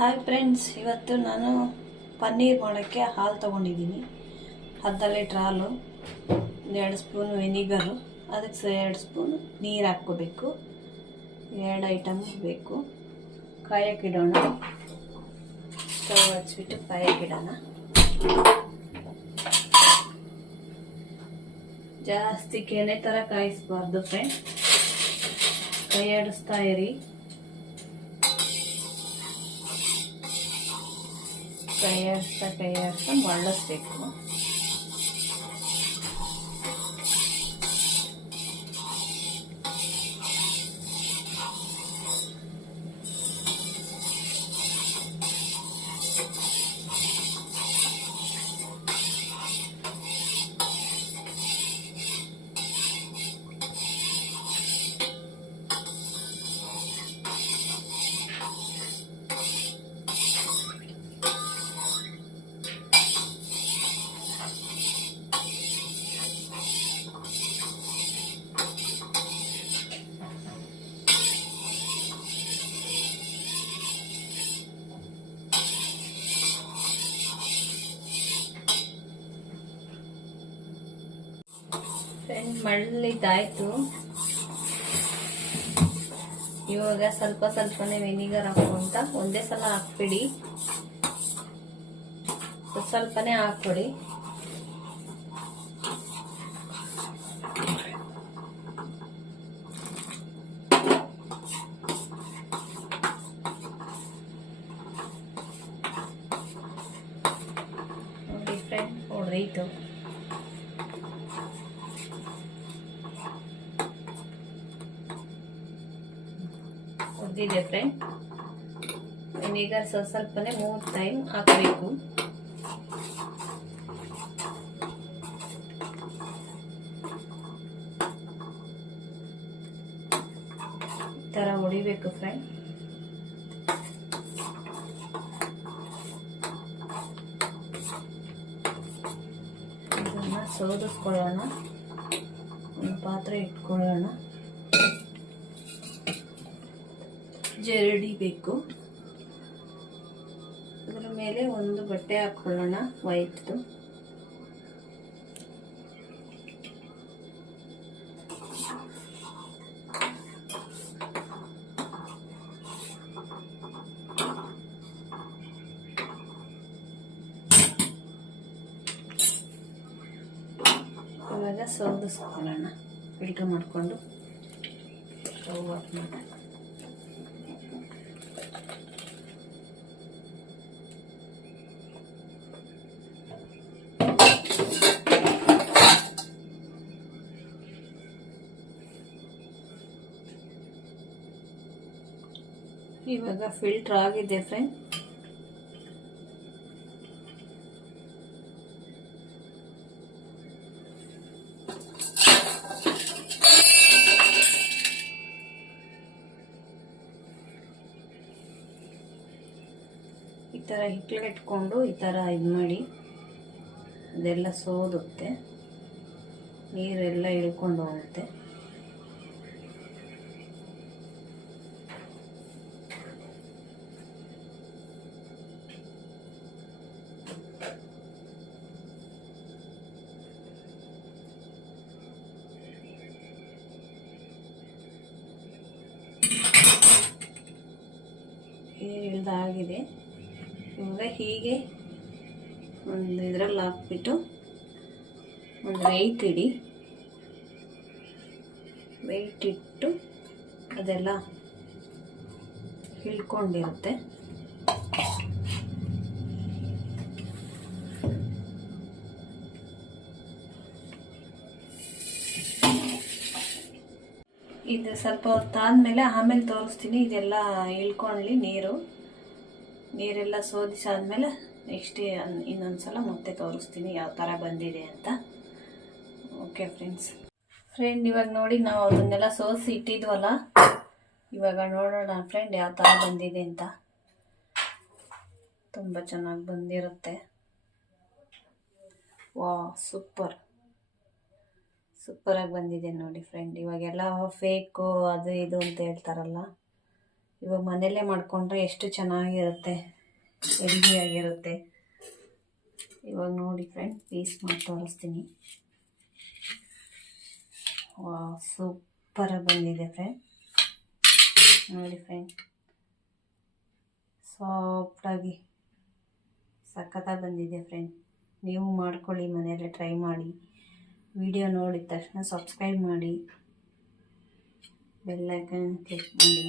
Hi friends, ಇವತ್ತು ನಾನು ಪನ್ನೀರ್ ಮಾಡೋಕ್ಕೆ ಹಾಲು ತೊಗೊಂಡಿದ್ದೀನಿ. ಅರ್ಧ ಲೀಟ್ರ್ ಹಾಲು, 2 ಸ್ಪೂನ್ ವಿನಿಗರು, ಅದಕ್ಕೆ 2 ಸ್ಪೂನ್ ನೀರು ಹಾಕ್ಕೋಬೇಕು. 2 ಐಟಮ್ ಬೇಕು. ಕಾಯಕ್ಕಿಡೋಣ. ಸ್ಟವ್ ಹಚ್ಬಿಟ್ಟು ಕಾಯಕ್ಕಿಡೋಣ. ಜಾಸ್ತಿ ಕೆನೆ ಥರ ಕಾಯಿಸ್ಬಾರ್ದು ಫ್ರೆಂಡ್, ಕೈ ಆಡಿಸ್ತಾ ಇರಿ. ಕೈ ಆಡಿಸ್ತಾ ಮಳ್ಳಿಸ್ಬೇಕು. ಫ್ರೆಂಡ್, ಮಳ್ಳಿದ್ದಾಯ್ತು. ಇವಾಗ ಸ್ವಲ್ಪನೇ ವಿನಿಗರ್ ಹಾಕೊಂತ, ಒಂದೇ ಸಲ ಹಾಕ್ಬಿಡಿ. ಸ್ವಲ್ಪನೇ ಹಾಕ್ಬಿಡಿ. ನೋಡಿ ಫ್ರೆಂಡ್, ಹೊಡೆದೈತು. ಹೊಡೆದಿದೆ ಫ್ರೆಂಡ್. ವಿನಿಗರ್ ಸ್ವಲ್ಪನೇ 3 ಟೈಮ್ ಹಾಕಬೇಕು. ಈ ಥರ ಹೊಡಿಬೇಕು ಫ್ರೆಂಡ್. ಇದನ್ನು ಸೋದಿಸ್ಕೊಳ್ಳೋಣ. ಒಂದು ಪಾತ್ರೆ ಇಟ್ಕೊಳ್ಳೋಣ. ಜರಡಿ ಬೇಕು. ಅದರ ಮೇಲೆ ಒಂದು ಬಟ್ಟೆ ಹಾಕೊಳ್ಳೋಣ, ವೈಟ್ದು. ಇವಾಗ ಸೋದಿಸ್ಕೊಳ್ಳೋಣ. ಫಿಲ್ಟರ್ ಮಾಡಿಕೊಂಡು ಸ್ಟವ್ ಆಫ್ ಮಾಡೋಣ. ಇವಾಗ ಫಿಲ್ಟರ್ ಆಗಿದೆ ಫ್ರೆಂಡ್. ಈ ಥರ ಹಿಕ್ಕಲು ಇಟ್ಕೊಂಡು ಈ ಥರ ಇದು ಮಾಡಿ, ಅದೆಲ್ಲ ಸೋದುತ್ತೆ, ನೀರೆಲ್ಲ ಇಳ್ಕೊಂಡು ಹೋಗುತ್ತೆ. ಇಳ್ದಾಗಿದೆ. ಇವಾಗ ಹೀಗೆ ಒಂದು ಇದರಲ್ಲಿ ಹಾಕ್ಬಿಟ್ಟು ಒಂದು ವೆಯ್ಟ್ ಇಡಿ. ವೆಯ್ಟ್ ಇಟ್ಟು ಅದೆಲ್ಲ ಹಿಳ್ಕೊಂಡಿರುತ್ತೆ. ಇದು ಸ್ವಲ್ಪ ಹೊತ್ತಾದ್ಮೇಲೆ ಆಮೇಲೆ ತೋರಿಸ್ತೀನಿ. ಇದೆಲ್ಲ ಇಳ್ಕೊಳ್ಳಿ, ನೀರೆಲ್ಲ ಸೋದಿಸಾದ್ಮೇಲೆ ನೆಕ್ಸ್ಟ್ ಇನ್ನೊಂದ್ಸಲ ಮತ್ತೆ ತೋರಿಸ್ತೀನಿ ಯಾವ ಥರ ಬಂದಿದೆ ಅಂತ. Okay friends. ಇವಾಗ ನೋಡಿ, ನಾವು ಅದನ್ನೆಲ್ಲ ಸೋಸಿ ಇಟ್ಟಿದ್ವಲ್ಲ, ಇವಾಗ ನೋಡೋಣ ಫ್ರೆಂಡ್ ಯಾವ ಥರ ಬಂದಿದೆ ಅಂತ. ತುಂಬ ಚೆನ್ನಾಗಿ ಬಂದಿರುತ್ತೆ. ವಾ, ಸೂಪರಾಗಿ ಬಂದಿದೆ ನೋಡಿ ಫ್ರೆಂಡ್. ಇವಾಗೆಲ್ಲ ಫೇಕು ಅದು ಇದು ಅಂತ ಹೇಳ್ತಾರಲ್ಲ, ಇವಾಗ ಮನೆಯಲ್ಲೇ ಮಾಡಿಕೊಂಡ್ರೆ ಎಷ್ಟು ಚೆನ್ನಾಗಿರುತ್ತೆ, ಹೆಲ್ದಿಯಾಗಿರುತ್ತೆ. ಇವಾಗ ನೋಡಿ ಫ್ರೆಂಡ್, ಪೀಸ್ ಮಾಡಿ ತೋರಿಸ್ತೀನಿ. ಸೂಪರಾಗಿ ಬಂದಿದೆ ಫ್ರೆಂಡ್. ನೋಡಿ ಫ್ರೆಂಡ್, ಸಾಫ್ಟಾಗಿ ಸಖತ್ತಾಗಿ ಬಂದಿದೆ ಫ್ರೆಂಡ್. ನೀವು ಮಾಡ್ಕೊಳ್ಳಿ, ಮನೆಯಲ್ಲೇ ಟ್ರೈ ಮಾಡಿ. ವಿಡಿಯೋ ನೋಡಿದ ತಕ್ಷಣ ಸಬ್ಸ್ಕ್ರೈಬ್ ಮಾಡಿ, ಬೆಲ್ ಐಕನ್ ಕ್ಲಿಕ್ ಮಾಡಿ.